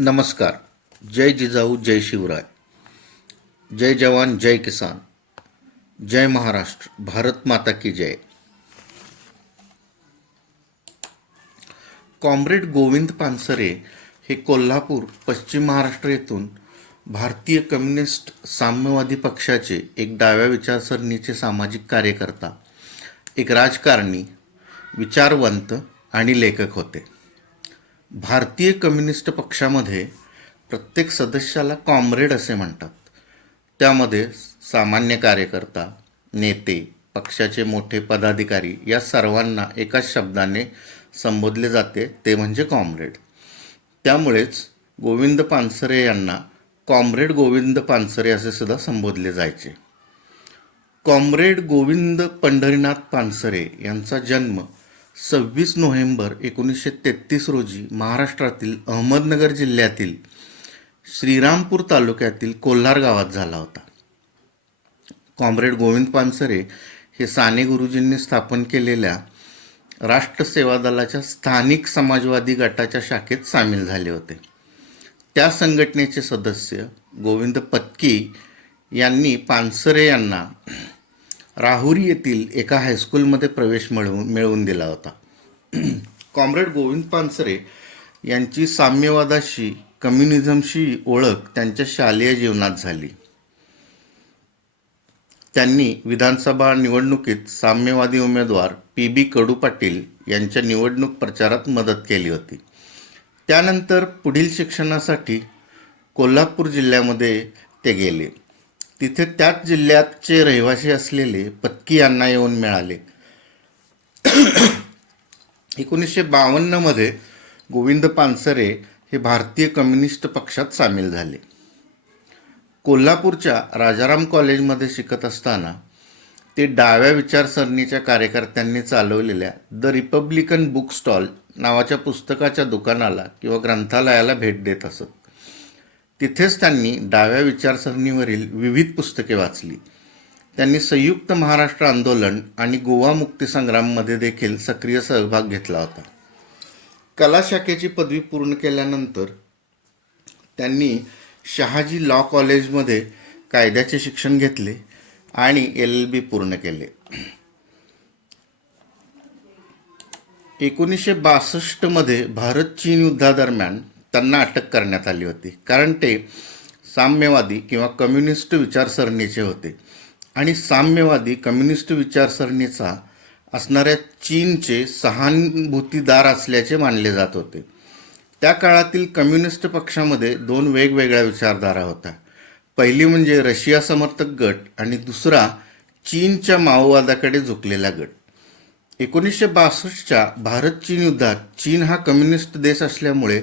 नमस्कार. जय जिजाऊ, जय शिवराय, जय जवान, जय किसान, जय महाराष्ट्र, भारत माता की जय. कॉम्रेड गोविंद पानसरे हे कोल्हापूर, पश्चिम महाराष्ट्र येथून भारतीय कम्युनिस्ट साम्यवादी पक्षाचे एक डाव्या विचारसरणीचे सामाजिक कार्यकर्ता, एक राजकारणी, विचारवंत आणि लेखक होते. भारतीय कम्युनिस्ट पक्षामध्ये प्रत्येक सदस्याला कॉम्रेड असे म्हणतात. त्यामध्ये सामान्य कार्यकर्ता, नेते, पक्षाचे मोठे पदाधिकारी या सर्वांना एकाच शब्दाने संबोधले जाते, ते म्हणजे कॉम्रेड. त्यामुळेच गोविंद पानसरे यांना कॉम्रेड गोविंद पानसरे असे सुद्धा संबोधले जायचे. कॉम्रेड गोविंद पंढरीनाथ पानसरे यांचा जन्म 26 नोव्हेंबर 1933 रोजी महाराष्ट्रातील अहमदनगर जिल्ह्यातील श्रीरामपूर तालुक्यातील कोल्हार गावात झाला होता. कॉम्रेड गोविंद पानसरे हे साने गुरुजींनी स्थापन केलेल्या राष्ट्र सेवा दलाच्या स्थानिक समाजवादी गटाच्या शाखेत सामील झाले होते. त्या संघटनेचे सदस्य गोविंद पत्की यांनी पानसरे यांना राहुरी येथील एका हायस्कूलमध्ये प्रवेश मिळवून दिला होता. कॉम्रेड गोविंद पानसरे यांची साम्यवादाशी, कम्युनिझमशी ओळख त्यांच्या शालेय जीवनात झाली. त्यांनी विधानसभा निवडणुकीत साम्यवादी उमेदवार पी.बी. कडू पाटील यांच्या निवडणूक प्रचारात मदत केली होती. त्यानंतर पुढील शिक्षणासाठी कोल्हापूर जिल्ह्यामध्ये ते गेले. तिथे त्याच जिल्ह्याचे रहिवासी असलेले पत्की यांना येऊन मिळाले. 1952 मध्ये गोविंद पानसरे हे भारतीय कम्युनिस्ट पक्षात सामील झाले. कोल्हापूरच्या राजाराम कॉलेजमध्ये शिकत असताना ते डाव्या विचारसरणीच्या कार्यकर्त्यांनी चालवलेल्या द रिपब्लिकन बुक स्टॉल नावाच्या पुस्तकाच्या दुकानाला किंवा ग्रंथालयाला भेट देत असत. तिथेच त्यांनी डाव्या विचारसरणीवरील विविध पुस्तके वाचली. त्यांनी संयुक्त महाराष्ट्र आंदोलन आणि गोवा मुक्तीसंग्राममध्ये देखील सक्रिय सहभाग घेतला होता. कला शाखेची पदवी पूर्ण केल्यानंतर त्यांनी शहाजी लॉ कॉलेजमध्ये कायद्याचे शिक्षण घेतले आणि LLB पूर्ण केले. 1962 मध्ये भारत चीन युद्धादरम्यान त्यांना अटक करण्यात आली होती, कारण ते साम्यवादी किंवा कम्युनिस्ट विचारसरणीचे होते आणि साम्यवादी कम्युनिस्ट विचारसरणीचा असणाऱ्या चीनचे सहानुभूतीदार असल्याचे मानले जात होते. त्या काळातील कम्युनिस्ट पक्षामध्ये 2 वेगवेगळ्या विचारधारा होत्या. पहिली म्हणजे रशिया समर्थक गट आणि दुसरा चीनच्या माओवादाकडे झुकलेला गट. 1962च्या भारत चीन युद्धात चीन हा कम्युनिस्ट देश असल्यामुळे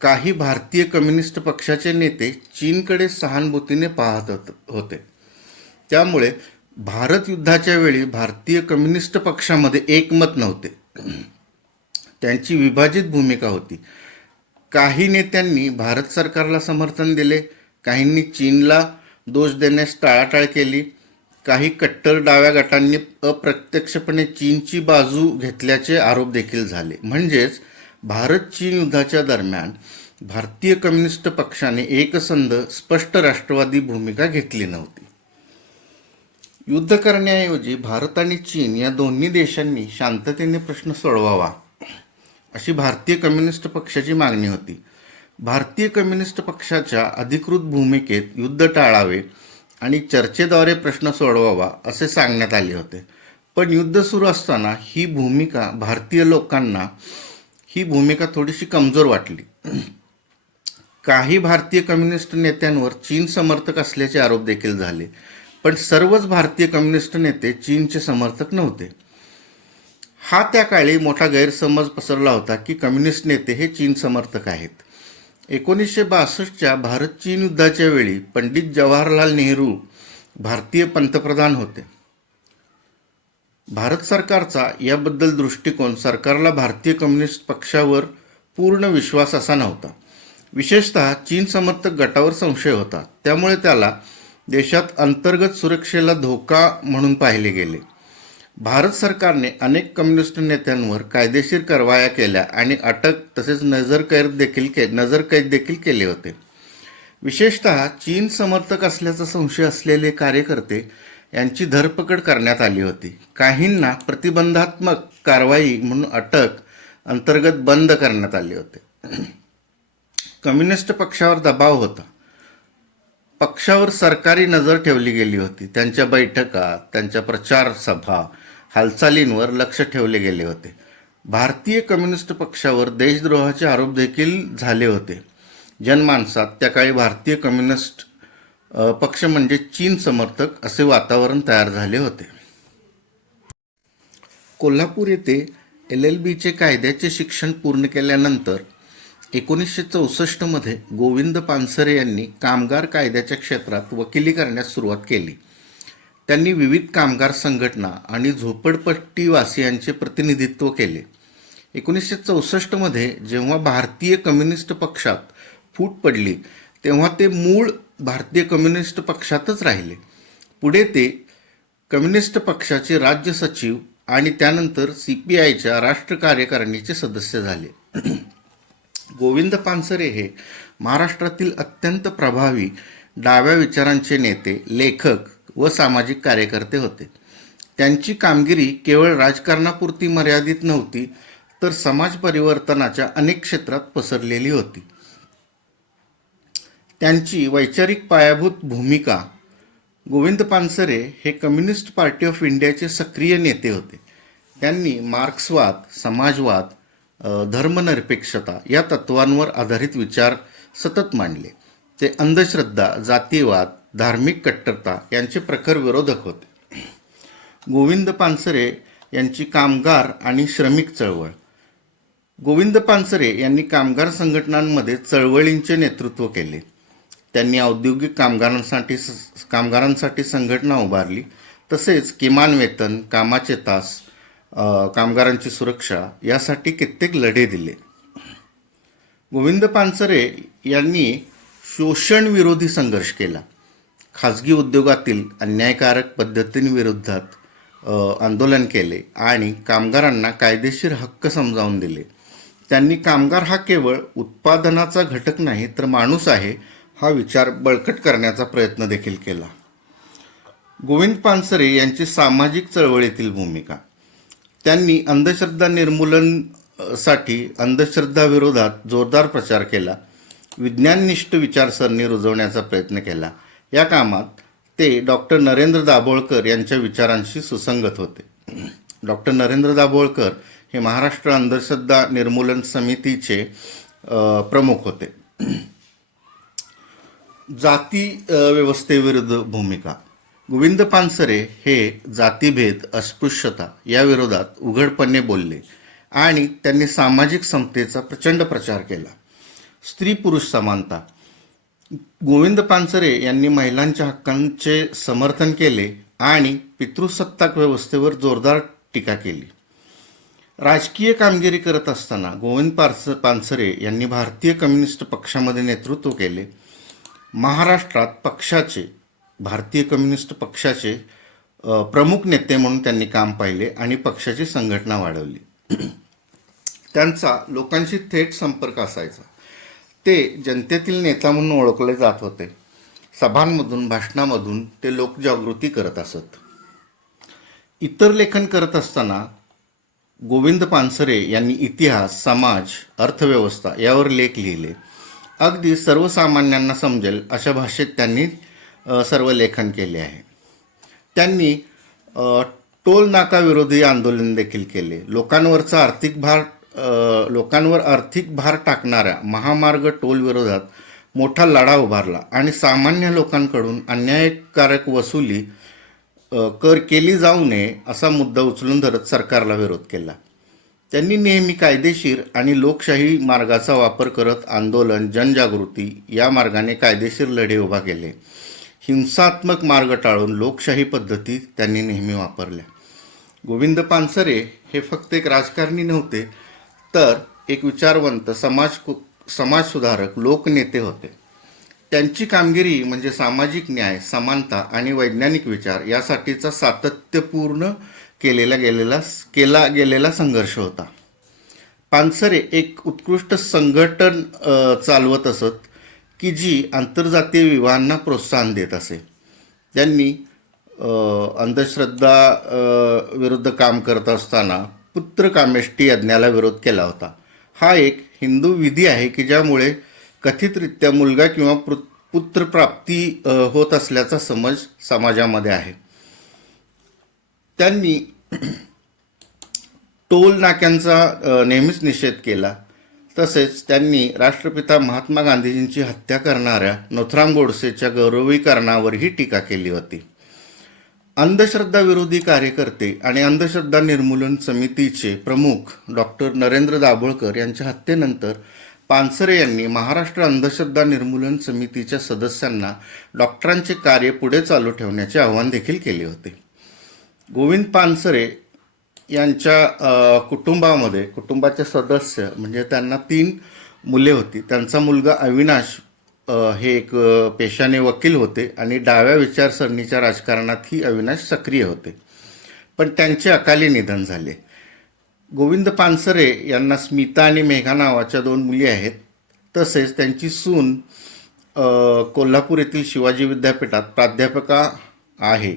काही भारतीय कम्युनिस्ट पक्षाचे नेते चीनकडे सहानुभूतीने पाहत होते. त्यामुळे भारत युद्धाच्या वेळी भारतीय कम्युनिस्ट पक्षामध्ये एकमत नव्हते. त्यांची विभाजित भूमिका होती. काही नेत्यांनी भारत सरकारला समर्थन दिले, काहींनी चीनला दोष देण्यास टाळाटाळ केली. काही कट्टर डाव्या गटांनी अप्रत्यक्षपणे चीनची बाजू घेतल्याचे आरोप देखील झाले. म्हणजेच भारत चीन युद्धाच्या दरम्यान भारतीय कम्युनिस्ट पक्षाने एकसंध स्पष्ट राष्ट्रवादी भूमिका घेतली नव्हती. युद्ध करण्याऐवजी भारत आणि चीन या दोन्ही देशांनी शांततेने प्रश्न सोडवावा अशी भारतीय कम्युनिस्ट पक्षाची मागणी होती. भारतीय कम्युनिस्ट पक्षाच्या अधिकृत भूमिकेत युद्ध टाळावे आणि चर्चेद्वारे प्रश्न सोडवावा असे सांगण्यात आले होते. पण युद्ध सुरू असताना भारतीय लोकांना ही भूमिका थोडीशी कमजोर वाटली. काही भारतीय कम्युनिस्ट नेत्यांवर चीन समर्थक असल्याचे आरोप देखील झाले, पण सर्वच भारतीय कम्युनिस्ट नेते चीनचे समर्थक नव्हते. हा त्या काळी मोठा गैरसमज पसरला होता की कम्युनिस्ट नेते हे चीन समर्थक आहेत. 1962च्या भारत चीन युद्धाच्या वेळी पंडित जवाहरलाल नेहरू भारतीय पंतप्रधान होते. भारत सरकारचा याबद्दल दृष्टिकोन सरकारला भारतीय कम्युनिस्ट पक्षावर पूर्ण विश्वास असा नव्हता. विशेषतः चीन समर्थक गटावर संशय होता. त्यामुळे त्याला देशात अंतर्गत सुरक्षेला धोका म्हणून पाहिले गेले. भारत सरकारने अनेक कम्युनिस्ट नेत्यांवर कायदेशीर कारवाया केल्या आणि अटक तसेच नजरकैद देखील केले होते. विशेषतः चीन समर्थक असल्याचा संशय असलेले कार्यकर्ते यांची धरपकड करण्यात आली होती. काहींना प्रतिबंधात्मक कारवाई म्हणून अटक अंतर्गत बंद करण्यात आले होते. कम्युनिस्ट पक्षावर दबाव होता. पक्षावर सरकारी नजर ठेवली गेली होती. त्यांच्या बैठका, त्यांच्या प्रचार सभा, हालचालींवर लक्ष ठेवले गेले होते. भारतीय कम्युनिस्ट पक्षावर देशद्रोहाचे आरोप देखील झाले होते. जनमानसात त्या काळी भारतीय कम्युनिस्ट पक्ष म्हणजे चीन समर्थक असे वातावरण तयार झाले होते. कोल्हापूर येथे LLBचे कायद्याचे शिक्षण पूर्ण केल्यानंतर 1964 मध्ये गोविंद पानसरे यांनी कामगार कायद्याच्या क्षेत्रात वकिली करण्यास सुरुवात केली. त्यांनी विविध कामगार संघटना आणि झोपडपट्टीवासियांचे प्रतिनिधित्व केले. 1964 मध्ये जेव्हा भारतीय कम्युनिस्ट पक्षात फूट पडली तेव्हा ते मूळ भारतीय कम्युनिस्ट पक्षातच राहिले. पुढे ते कम्युनिस्ट पक्षाचे राज्य सचिव आणि त्यानंतर CPIच्या राष्ट्र कार्यकारिणीचे सदस्य झाले. गोविंद पानसरे हे महाराष्ट्रातील अत्यंत प्रभावी डाव्या विचारांचे नेते, लेखक व सामाजिक कार्यकर्ते होते. त्यांची कामगिरी केवळ राजकारणापुरती मर्यादित नव्हती, तर समाज परिवर्तनाच्या अनेक क्षेत्रात पसरलेली होती. त्यांची वैचारिक पायाभूत भूमिका. गोविंद पानसरे हे कम्युनिस्ट पार्टी ऑफ इंडियाचे सक्रिय नेते होते. त्यांनी मार्क्सवाद, समाजवाद, धर्मनिरपेक्षता या तत्वांवर आधारित विचार सतत मांडले. ते अंधश्रद्धा, जातीयवाद, धार्मिक कट्टरता यांचे प्रखर विरोधक होते. गोविंद पानसरे यांची कामगार आणि श्रमिक चळवळ. गोविंद पानसरे यांनी कामगार संघटनांमध्ये चळवळींचे नेतृत्व केले. त्यांनी औद्योगिक कामगारांसाठी संघटना उभारली. तसेच किमान वेतन, कामाचे तास, कामगारांची सुरक्षा यासाठी कित्येक लढे दिले. गोविंद पानसरे यांनी शोषणविरोधी संघर्ष केला. खाजगी उद्योगातील अन्यायकारक पद्धतींविरोधात आंदोलन केले आणि कामगारांना कायदेशीर हक्क समजावून दिले. त्यांनी कामगार हा केवळ उत्पादनाचा घटक नाही तर माणूस आहे हा विचार बळकट करण्याचा प्रयत्न देखील केला. गोविंद पानसरे यांची सामाजिक चळवळीतील भूमिका. त्यांनी अंधश्रद्धा निर्मूलनासाठी अंधश्रद्धाविरोधात जोरदार प्रचार केला. विज्ञाननिष्ठ विचारसरणी रुजवण्याचा प्रयत्न केला. या कामात ते डॉक्टर नरेंद्र दाभोळकर यांच्या विचारांशी सुसंगत होते. डॉक्टर नरेंद्र दाभोळकर हे महाराष्ट्र अंधश्रद्धा निर्मूलन समितीचे प्रमुख होते. जाती व्यवस्थेविरुद्ध भूमिका. गोविंद पानसरे हे जातीभेद, अस्पृश्यता या विरोधात उघडपणे बोलले आणि त्यांनी सामाजिक समतेचा प्रचंड प्रचार केला. स्त्री पुरुष समानता. गोविंद पानसरे यांनी महिलांच्या हक्कांचे समर्थन केले आणि पितृसत्ताक व्यवस्थेवर जोरदार टीका केली. राजकीय कामगिरी करत असताना गोविंद पानसरे यांनी भारतीय कम्युनिस्ट पक्षामध्ये नेतृत्व केले. महाराष्ट्रात भारतीय कम्युनिस्ट पक्षाचे प्रमुख नेते म्हणून त्यांनी काम पाहिले आणि पक्षाची संघटना वाढवली. त्यांचा लोकांशी थेट संपर्क असायचा. ते जनतेतील नेता म्हणून ओळखले जात होते. सभांमधून, भाषणामधून ते लोकजागृती करत असत. इतर लेखन करत असताना गोविंद पानसरे यांनी इतिहास, समाज, अर्थव्यवस्था यावर लेख लिहिले. अगदी सर्वसामान्यांना समजेल अशा भाषेत त्यांनी सर्व लेखन केले आहे. त्यांनी टोल नाका विरोधी आंदोलन देखील केले. लोकांवर आर्थिक भार टाकणाऱ्या महामार्ग टोल विरोधात मोठा लढा उभारला आणि सामान्य लोकांकडून अन्यायकारक वसुली कर केली जाऊ नये असा मुद्दा उचलून धरत सरकारला विरोध केला. त्यांनी नेहमी कायदेशीर आणि लोकशाही मार्गाचा वापर करत आंदोलन, जनजागृती या मार्गाने कायदेशीर लढे उभा केले. हिंसात्मक मार्ग टाळून लोकशाही पद्धती त्यांनी नेहमी वापरल्या. गोविंद पानसरे हे फक्त एक राजकारणी नव्हते, तर एक विचारवंत समाजसुधारक लोकनेते होते. त्यांची कामगिरी म्हणजे सामाजिक न्याय, समानता आणि वैज्ञानिक विचार यासाठीचा सातत्यपूर्ण केला गेलेला संघर्ष होता. पानसरे एक उत्कृष्ट संघटन चालवत असत की जी आंतरजातीय विवाहांना प्रोत्साहन देत असे. त्यांनी अंधश्रद्धा विरुद्ध काम करत असताना पुत्रकामेष्टी यज्ञाला विरोध केला होता. हा एक हिंदू विधी आहे की ज्यामुळे कथितरित्या मुलगा किंवा पुत्रप्राप्ती होत असल्याचा समज समाजामध्ये आहे. त्यांनी टोल नाक्यांचा नेहमीच निषेध केला. तसेच त्यांनी राष्ट्रपिता महात्मा गांधीजींची हत्या करणाऱ्या नथुराम गोडसेच्या गौरवीकरणावरही टीका केली होती. अंधश्रद्धा विरोधी कार्यकर्ते आणि अंधश्रद्धा निर्मूलन समितीचे प्रमुख डॉक्टर नरेंद्र दाभोळकर यांच्या हत्येनंतर पानसरे यांनी महाराष्ट्र अंधश्रद्धा निर्मूलन समितीच्या सदस्यांना डॉक्टरांचे कार्य पुढे चालू ठेवण्याचे आवाहन देखील केले होते. गोविंद पानसरे यांच्या कुटुंबाचे सदस्य म्हणजे त्यांना 3 मुले होती. त्यांचा मुलगा अविनाश हे एक पेशाने वकील होते आणि डाव्या विचारसरणीच्या राजकारणातही अविनाश सक्रिय होते, पण त्यांचे अकाली निधन झाले. गोविंद पानसरे यांना स्मिता आणि मेघा नावाच्या 2 मुली आहेत. तसेच त्यांची सून कोल्हापूर येथील शिवाजी विद्यापीठात प्राध्यापिका आहे.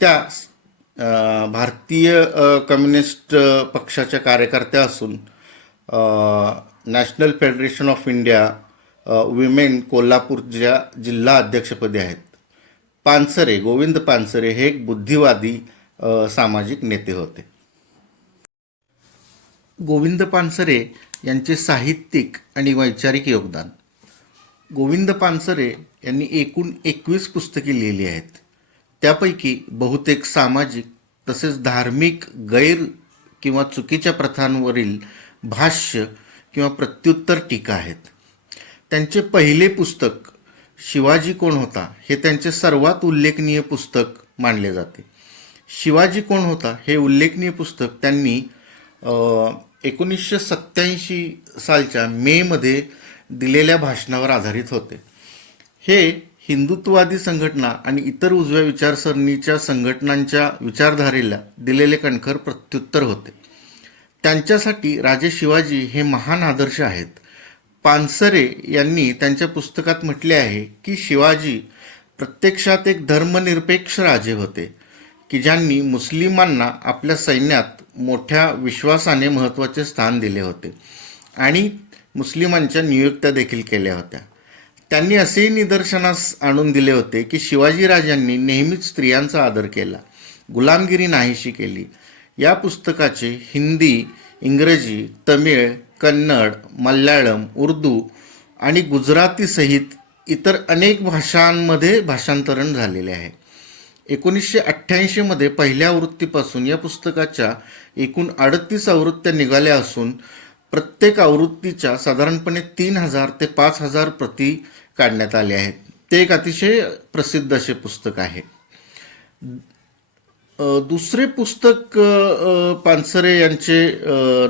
त्या भारतीय कम्युनिस्ट पक्षाच्या कार्यकर्त्या असून national federation of India women कोल्हापूरच्या जिल्हा अध्यक्षपदी आहेत. गोविंद पानसरे हे एक बुद्धिवादी सामाजिक नेते होते. गोविंद पानसरे यांचे साहित्यिक आणि वैचारिक योगदान. गोविंद पानसरे यांनी एकूण 21 पुस्तके लिहिली आहेत. त्यापैकी बहुतेक सामाजिक तसेच धार्मिक गैर किंवा चुकीच्या प्रथांवरील भाष्य किंवा प्रत्युत्तर टीका आहेत. त्यांचे पहिले पुस्तक शिवाजी कोण होता हे त्यांचे सर्वात उल्लेखनीय पुस्तक मानले जाते. शिवाजी कोण होता हे उल्लेखनीय पुस्तक त्यांनी 1987 सालच्या मेमध्ये दिलेल्या भाषणावर आधारित होते. हे हिंदुत्ववादी संघटना आणि इतर उजव्या विचारसरणीच्या संघटनांच्या विचारधारेला दिलेले कणखर प्रत्युत्तर होते. त्यांच्यासाठी राजे शिवाजी हे महान आदर्श आहेत. पानसरे यांनी त्यांच्या पुस्तकात म्हटले आहे की शिवाजी प्रत्यक्षात एक धर्मनिरपेक्ष राजे होते की ज्यांनी मुस्लिमांना आपल्या सैन्यात मोठ्या विश्वासाने महत्त्वाचे स्थान दिले होते आणि मुस्लिमांच्या नियुक्त्या देखील केल्या होत्या. त्यांनी असेही निदर्शनास आणून दिले होते की शिवाजीराजांनी नेहमीच स्त्रियांचा आदर केला, गुलामगिरी नाहीशी केली. या पुस्तकाचे हिंदी, इंग्रजी, तमिळ, कन्नड, मल्याळम, उर्दू आणि गुजरातीसहित इतर अनेक भाषांमध्ये भाषांतरण झालेले आहे. 1988 मध्ये पहिल्या आवृत्तीपासून या पुस्तकाच्या एकूण 38 आवृत्त्या निघाल्या असून प्रत्येक आवृत्तीच्या साधारणपणे 3000 ते 5000 प्रती काढण्यात आले आहेत. ते एक अतिशय प्रसिद्ध असे पुस्तक आहे. दुसरे पुस्तक पानसरे यांचे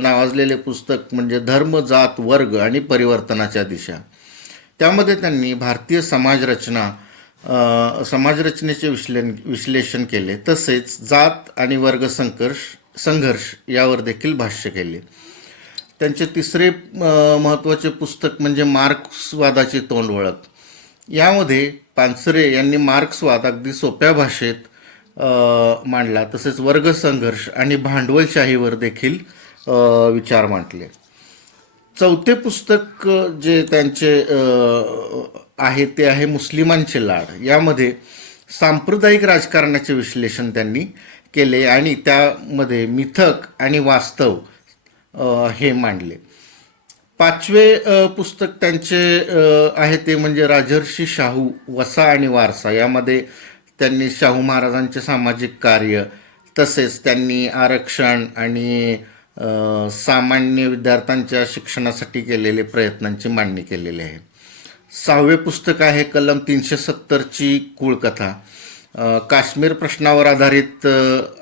नावाजलेले पुस्तक म्हणजे धर्म, जात, वर्ग आणि परिवर्तनाच्या दिशा. त्यामध्ये त्यांनी भारतीय समाजरचनेचे विश्लेषण केले. तसेच जात आणि वर्ग संघर्ष यावर देखील भाष्य केले. त्यांचे तिसरे महत्त्वाचे पुस्तक म्हणजे मार्क्सवादाची तोंड ओळख. यामध्ये पानसरे यांनी मार्क्सवाद अगदी सोप्या भाषेत मांडला. तसेच वर्ग संघर्ष आणि भांडवलशाहीवर देखील विचार मांडले. चौथे पुस्तक जे त्यांचे आहे ते आहे मुस्लिमांचे लाड. यामध्ये सांप्रदायिक राजकारणाचे विश्लेषण त्यांनी केले आणि त्यामध्ये मिथक आणि वास्तव हे मांडले. पाचवे पुस्तक त्यांचे आहे ते म्हणजे राजर्षी शाहू, वसा आणि वारसा. यामध्ये त्यांनी शाहू महाराजांचे सामाजिक कार्य तसेच त्यांनी आरक्षण आणि सामान्य विद्यार्थ्यांच्या शिक्षणासाठी केलेले प्रयत्नांची मांडणी केलेली आहे. 6वे पुस्तक आहे कलम 370ची कुळकथा. काश्मीर प्रश्नावर आधारित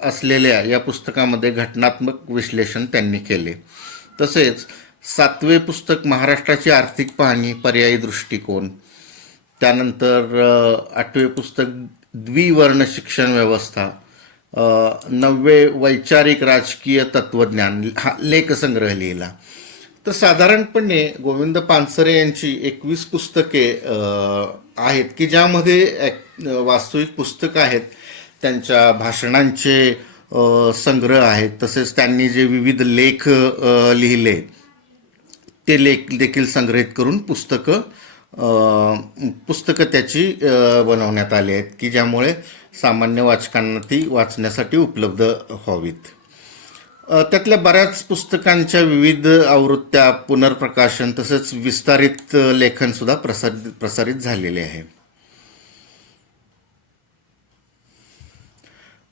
असलेल्या या पुस्तकामध्ये घटनात्मक विश्लेषण त्यांनी केले. तसेच 7वे पुस्तक महाराष्ट्राची आर्थिक पाहणी, पर्यायी दृष्टिकोन. त्यानंतर 8वे पुस्तक द्विवर्ण शिक्षण व्यवस्था. नववे वैचारिक राजकीय तत्वज्ञान हा लेखसंग्रह लिहिला. तर साधारणपणे गोविंद पानसरे यांची 21 पुस्तके आहेत की ज्यामध्ये वास्तविक पुस्तकं आहेत, त्यांच्या भाषणांचे संग्रह आहेत, तसेच त्यांनी जे विविध लेख लिहिले ते लेख देखील संग्रहित करून पुस्तकं त्याची बनवण्यात आली आहेत की ज्यामुळे सामान्य वाचकांना ती वाचण्यासाठी उपलब्ध व्हावीत. त्यातल्या बऱ्याच पुस्तकांच्या विविध आवृत्त्या, पुनर्प्रकाशन तसेच विस्तारित लेखनसुद्धा प्रसारित झालेले आहे.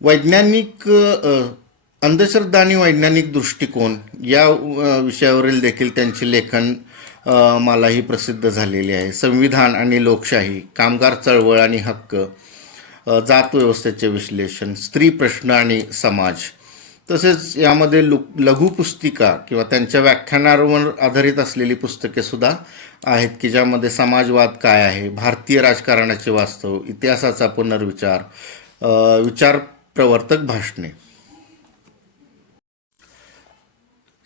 वैज्ञानिक अंधश्रद्धा आणि वैज्ञानिक दृष्टिकोन या विषयावरील देखील त्यांचे लेखन मलाही प्रसिद्ध झालेले आहे. संविधान आणि लोकशाही, कामगार चळवळ आणि हक्क, जात व्यवस्थेचे विश्लेषण, स्त्री प्रश्न आणि समाज, तसेच यामध्ये लघुपुस्तिका किंवा त्यांच्या व्याख्यानांवर आधारित असलेली पुस्तके सुद्धा आहेत की ज्यामध्ये समाजवाद काय आहे, भारतीय राजकारणाचे वास्तव, इतिहासाचा पुनर्विचार, विचार प्रवर्तक भाषणे.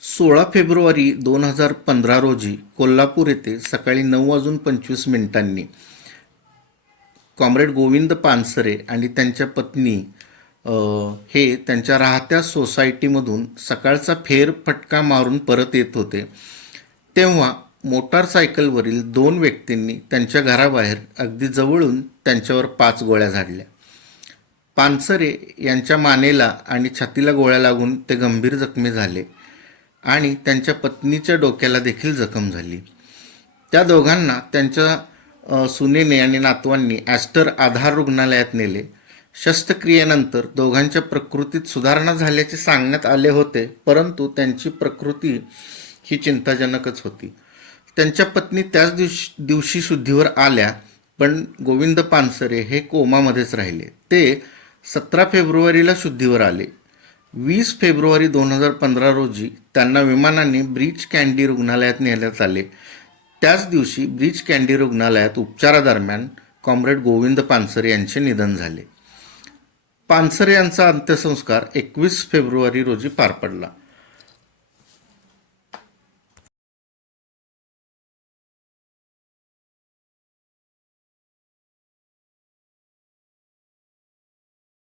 16 फेब्रुवारी 2015 रोजी कोल्हापूर येथे सकाळी 9:25 कॉम्रेड गोविंद पानसरे आणि त्यांच्या पत्नी हे त्यांच्या राहत्या सोसायटीमधून सकाळचा फेरफटका मारून परत येत होते, तेव्हा मोटारसायकलवरील 2 व्यक्तींनी त्यांच्या घराबाहेर अगदी जवळून त्यांच्यावर 5 गोळ्या झाडल्या. पानसरे यांच्या मानेला आणि छातीला गोळ्या लागून ते गंभीर जखमी झाले आणि त्यांच्या पत्नीच्या डोक्याला देखील जखम झाली. त्या दोघांना त्यांच्या सुनेने आणि नातवांनी ॲस्टर आधार रुग्णालयात नेले. शस्त्रक्रियेनंतर दोघांच्या प्रकृतीत सुधारणा झाल्याचे सांगण्यात आले होते, परंतु त्यांची प्रकृती ही चिंताजनकच होती. त्यांच्या पत्नी त्याच दिवशी शुद्धीवर आल्या, पण गोविंद पानसरे हे कोमामध्येच राहिले. ते 17 फेब्रुवारीला शुद्धीवर आले. 20 फेब्रुवारी 2015 रोजी त्यांना विमानाने ब्रीच कँडी रुग्णालयात नेण्यात आले. त्याच दिवशी ब्रीच कँडी रुग्णालयात उपचारादरम्यान कॉम्रेड गोविंद पानसरे यांचे निधन झाले. पानसरे यांचा अंत्यसंस्कार 21 फेब्रुवारी रोजी पार पडला.